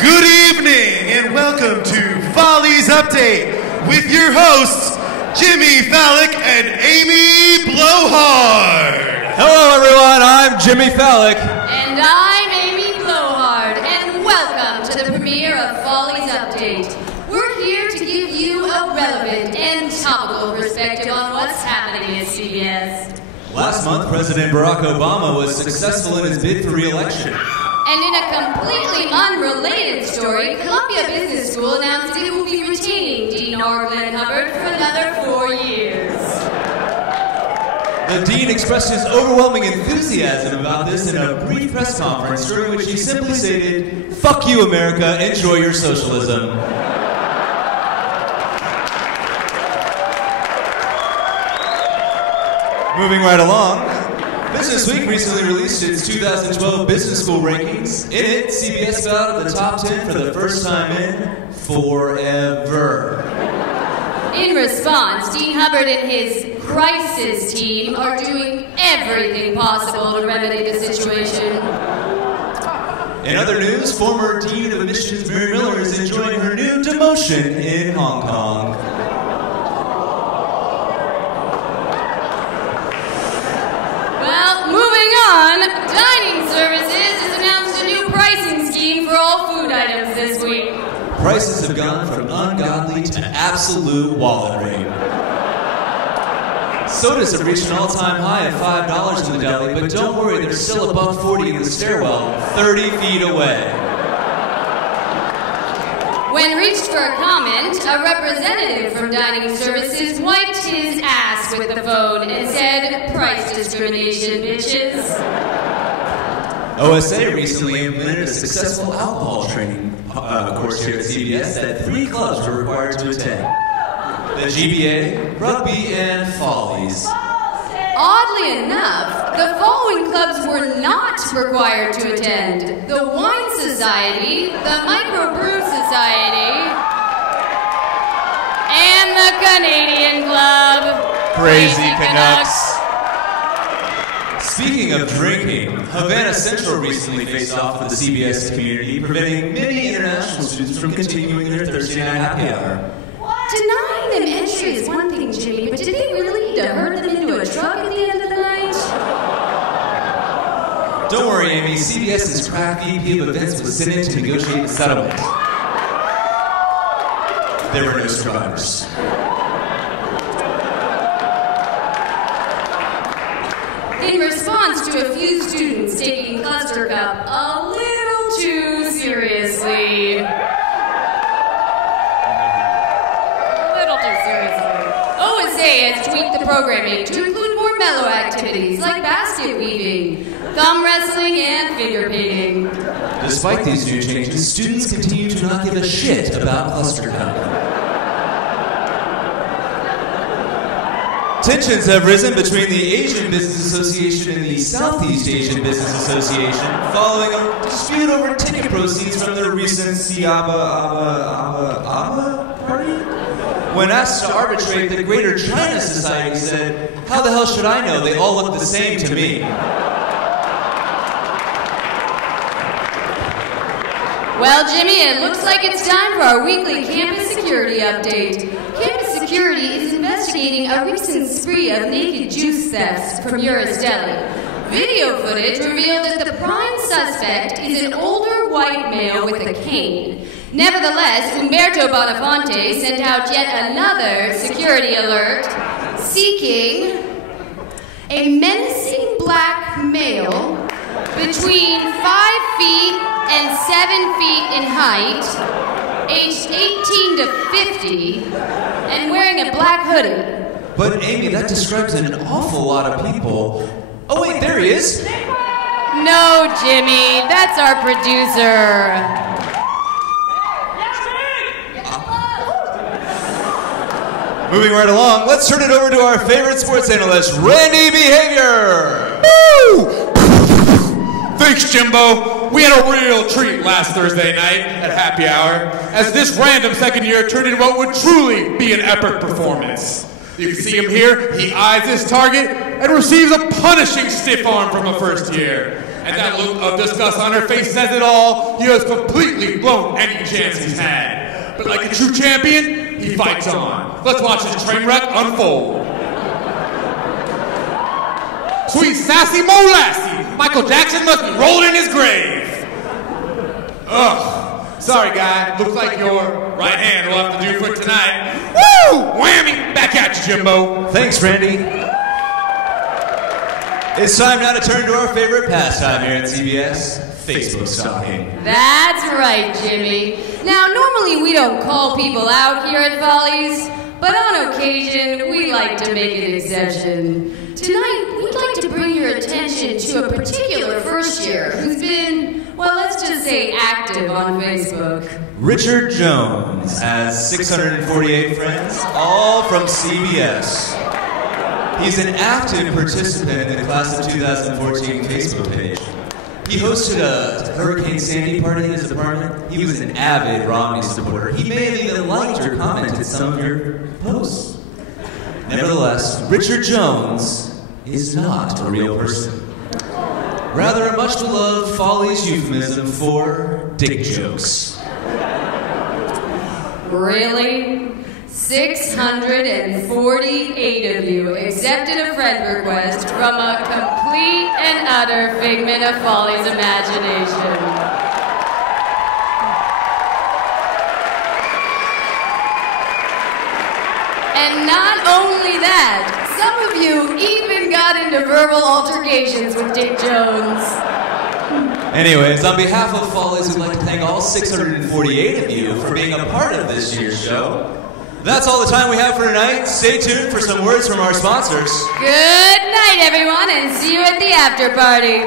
Good evening and welcome to Follies Update with your hosts, Jimmy Fallick and Amy Blowhard. Hello everyone, I'm Jimmy Fallick. And I'm Amy Blowhard, and welcome to the premiere of Follies Update. We're here to give you a relevant and topical perspective on what's happening at CBS. Last month, President Barack Obama was successful in his bid for re-election. And in a completely unrelated story, Columbia Business School announced it will be retaining Dean Orgland Hubbard for another 4 years. The dean expressed his overwhelming enthusiasm about this in a brief press conference during which he simply stated, "Fuck you, America, enjoy your socialism." Moving right along, Business Week recently released its 2012 Business School rankings. In it, CBS fell out of the top 10 for the first time in forever. In response, Dean Hubbard and his crisis team are doing everything possible to remedy the situation. In other news, former Dean of Admissions Mary Miller is enjoying her new demotion in Hong Kong. Dining Services has announced a new pricing scheme for all food items this week. Prices have gone from ungodly to absolute wallet rate. Sodas have reached an all-time high of $5 in the deli, but don't worry, they're still $1.40 in the stairwell, 30 feet away. When reached for a comment, a representative from Dining Services wiped his ass with the phone and said, "Price discrimination, bitches." OSA recently implemented a successful alcohol training course here at CBS that 3 clubs were required to attend. The GBA, Rugby, and Follies. Oddly enough, the following clubs were not required to attend: the Wine Society, the Microbrew Society, and the Canadian Club. Crazy Canucks. Speaking of drinking, Havana Central recently faced off with the CBS community, preventing many international students from continuing their Thursday night happy hour. Denying them entry is one thing, Jimmy, but did they really need to herd them into a truck at the end of the night? Don't worry, Amy. CBS's crack VP of events was sent in to negotiate the settlement. There were no survivors. In response to a few students taking Cluster Cup a little too seriously. OSA has tweaked the programming to include more mellow activities like basket weaving, thumb wrestling, and figure painting. Despite these new changes, students continue to not give a shit about Cluster Cup. Tensions have risen between the Asian Business Association and the Southeast Asian Business Association following a dispute over ticket proceeds from their recent Siaba party. When asked to arbitrate, the Greater China Society said, "How the hell should I know? They all look the same to me." Well, Jimmy, it looks like it's time for our weekly campus security update. Campus security is investigating a recent spree of naked juice thefts from Uris Deli. Video footage revealed that the prime suspect is an older white male with a cane. Nevertheless, Umberto Boniface sent out yet another security alert seeking a menacing black male between 5 feet and 7 feet in height, aged 18 to 50, and wearing a black hoodie. But Amy, that describes an awful lot of people. Oh wait, there he is. No, Jimmy, that's our producer. Moving right along, let's turn it over to our favorite sports analyst, Randy Behavior. Woo! Thanks, Jimbo. We had a real treat last Thursday night at happy hour, as this random second year turned into what would truly be an epic performance. You can see him here. He eyes his target and receives a punishing stiff arm from a first year. And that look of disgust on her face says it all. He has completely blown any chance he's had. But like a true champion, he fights on. Let's watch his train wreck unfold. Sweet sassy Molassie, Michael Jackson must be rolled in his grave. Ugh, sorry guy, looks like your right hand will have to do for tonight. Woo! Whammy! Back at you, Jimbo. Thanks, Randy. It's time now to turn to our favorite pastime here at CBS, Facebook stalking. That's right, Jimmy. Now, normally we don't call people out here at Follies, but on occasion we like to make an exception. Tonight, we'd like to bring your attention to a particular first year who's been, well, let's just say active on Facebook. Richard Jones has 648 friends, all from CBS. He's an active participant in the class of 2014 Facebook page. He hosted a Hurricane Sandy party in his apartment. He was an avid Romney supporter. He may have even liked or commented some of your posts. Nevertheless, Richard Jones is not a real person. Rather, a much-beloved Follies euphemism for dick jokes. Really? 648 of you accepted a friend request from a complete and utter figment of Follies' imagination. And not only that, some of you even got into verbal altercations with Dick Jones. Anyways, on behalf of Follies, we'd like to thank all 648 of you for being a part of this year's show. That's all the time we have for tonight. Stay tuned for some words from our sponsors. Good night, everyone, and see you at the after party.